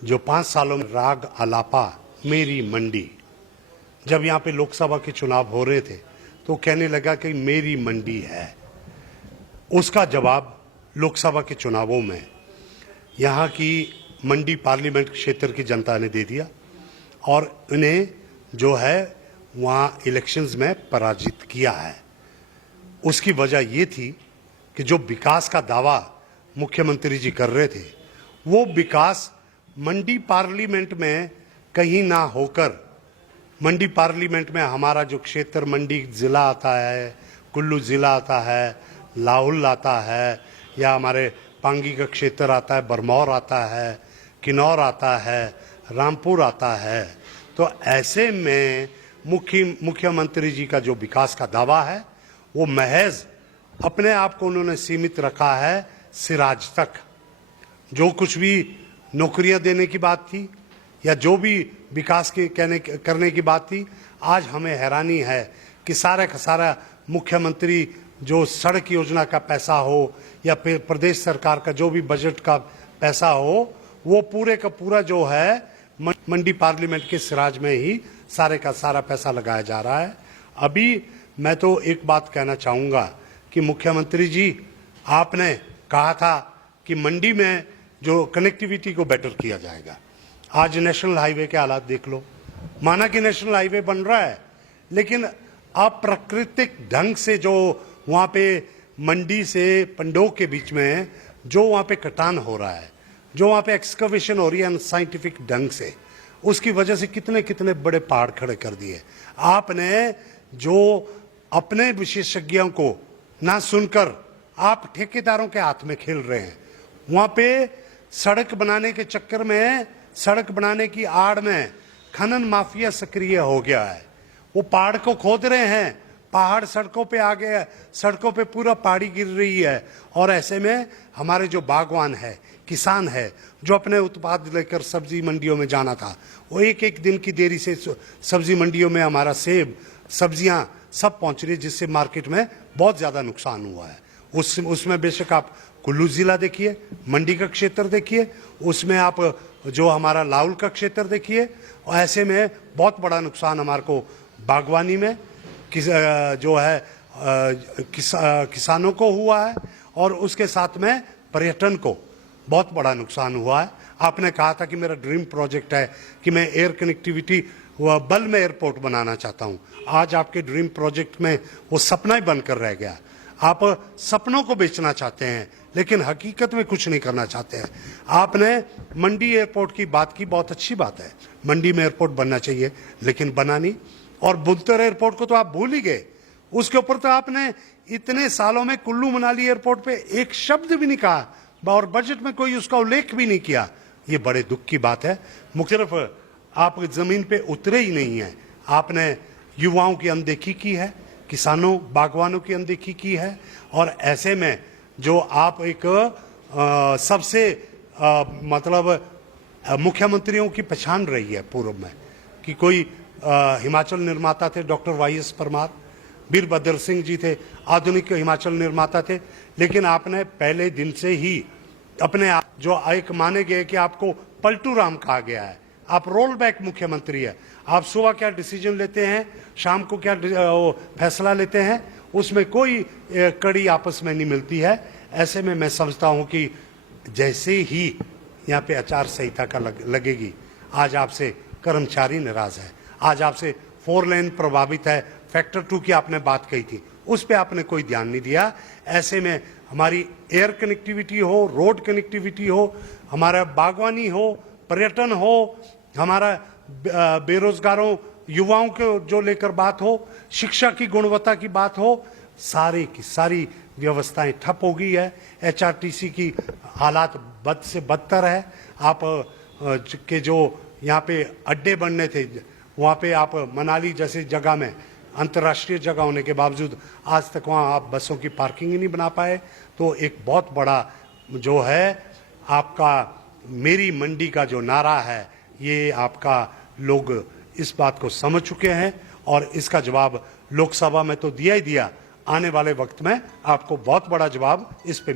जो 5 सालों में राग आलापा मेरी मंडी, जब यहाँ पे लोकसभा के चुनाव हो रहे थे तो कहने लगा कि मेरी मंडी है। उसका जवाब लोकसभा के चुनावों में यहाँ की मंडी पार्लियामेंट क्षेत्र की जनता ने दे दिया और उन्हें जो है वहाँ इलेक्शंस में पराजित किया है। उसकी वजह ये थी कि जो विकास का दावा मुख्यमंत्री जी कर रहे थे वो विकास मंडी पार्लियामेंट में कहीं ना होकर, मंडी पार्लियामेंट में हमारा जो क्षेत्र मंडी ज़िला आता है, कुल्लू ज़िला आता है, लाहौल आता है, या हमारे पांगी का क्षेत्र आता है, बरमौर आता है, किन्नौर आता है, रामपुर आता है। तो ऐसे में मुख्यमंत्री जी का जो विकास का दावा है वो महज अपने आप को उन्होंने सीमित रखा है सिराज तक। जो कुछ भी नौकरियां देने की बात थी या जो भी विकास के करने की बात थी, आज हमें हैरानी है कि सारा का सारा मुख्यमंत्री जो सड़क योजना का पैसा हो या फिर प्रदेश सरकार का जो भी बजट का पैसा हो, वो पूरे का पूरा जो है मंडी पार्लियामेंट के सिराज में ही सारे का सारा पैसा लगाया जा रहा है। अभी मैं तो एक बात कहना चाहूँगा कि मुख्यमंत्री जी, आपने कहा था कि मंडी में जो कनेक्टिविटी को बेटर किया जाएगा। आज नेशनल हाईवे के हालात देख लो। माना कि नेशनल हाईवे बन रहा है, लेकिन अप्राकृतिक ढंग से जो वहाँ पे मंडी से पंडोह के बीच में जो वहाँ पे कटान हो रहा है, जो वहाँ पे एक्सकवेशन हो रही है अनसाइंटिफिक ढंग से, उसकी वजह से कितने कितने बड़े पहाड़ खड़े कर दिए। आपने जो अपने विशेषज्ञों को ना सुनकर आप ठेकेदारों के हाथ में खेल रहे हैं। वहाँ पे सड़क बनाने के चक्कर में, सड़क बनाने की आड़ में खनन माफिया सक्रिय हो गया है। वो पहाड़ को खोद रहे हैं, पहाड़ सड़कों पे आ गया, सड़कों पे पूरा पहाड़ी गिर रही है। और ऐसे में हमारे जो बागवान है, किसान है, जो अपने उत्पाद लेकर सब्जी मंडियों में जाना था, वो एक एक दिन की देरी से सब्जी मंडियों में हमारा सेब, सब्जियां सब पहुंच रही है, जिससे मार्केट में बहुत ज़्यादा नुकसान हुआ है। उसमें बेशक आप कुल्लू ज़िला देखिए, मंडी का क्षेत्र देखिए, उसमें आप जो हमारा लाहौल का क्षेत्र देखिए, और ऐसे में बहुत बड़ा नुकसान हमारे को बागवानी में जो है किसानों को हुआ है, और उसके साथ में पर्यटन को बहुत बड़ा नुकसान हुआ है। आपने कहा था कि मेरा ड्रीम प्रोजेक्ट है कि मैं एयर कनेक्टिविटी व बल में एयरपोर्ट बनाना चाहता हूँ। आज आपके ड्रीम प्रोजेक्ट में वो सपना ही बनकर रह गया। आप सपनों को बेचना चाहते हैं लेकिन हकीकत में कुछ नहीं करना चाहते हैं। आपने मंडी एयरपोर्ट की बात की, बहुत अच्छी बात है, मंडी में एयरपोर्ट बनना चाहिए, लेकिन बना नहीं। और बुलतर एयरपोर्ट को तो आप भूल ही गए। उसके ऊपर तो आपने इतने सालों में कुल्लू मनाली एयरपोर्ट पे एक शब्द भी नहीं कहा और बजट में कोई उसका उल्लेख भी नहीं किया। ये बड़े दुख की बात है। सिर्फ आप जमीन पे उतरे ही नहीं है, आपने युवाओं की अनदेखी की है, किसानों बागवानों की अनदेखी की है। और ऐसे में जो आप एक सबसे मुख्यमंत्रियों की पहचान रही है पूर्व में कि कोई हिमाचल निर्माता थे डॉक्टर वाई.एस. परमार, वीरभद्र सिंह जी थे आधुनिक हिमाचल निर्माता थे, लेकिन आपने पहले दिन से ही अपने आप जो एक माने गए कि आपको पलटू राम कहा गया है, आप रोल बैक मुख्यमंत्री है। आप सुबह क्या डिसीजन लेते हैं, शाम को क्या फैसला लेते हैं, उसमें कोई कड़ी आपस में नहीं मिलती है। ऐसे में मैं समझता हूं कि जैसे ही यहाँ पे आचार संहिता का लगेगी, आज आपसे कर्मचारी नाराज है, आज आपसे 4 लेन प्रभावित है, फैक्टर 2 की आपने बात कही थी, उस पर आपने कोई ध्यान नहीं दिया। ऐसे में हमारी एयर कनेक्टिविटी हो, रोड कनेक्टिविटी हो, हमारा बागवानी हो, पर्यटन हो, हमारा बेरोजगारों युवाओं को जो लेकर बात हो, शिक्षा की गुणवत्ता की बात हो, सारी की सारी व्यवस्थाएं ठप हो गई है। एचआरटीसी की हालात बद से बदतर है। आप के जो यहाँ पे अड्डे बनने थे, वहाँ पे आप मनाली जैसे जगह में, अंतर्राष्ट्रीय जगह होने के बावजूद आज तक वहाँ आप बसों की पार्किंग ही नहीं बना पाए। तो एक बहुत बड़ा जो है आपका मेरी मंडी का जो नारा है, ये आपका लोग इस बात को समझ चुके हैं और इसका जवाब लोकसभा में तो दिया ही दिया, आने वाले वक्त में आपको बहुत बड़ा जवाब इस पे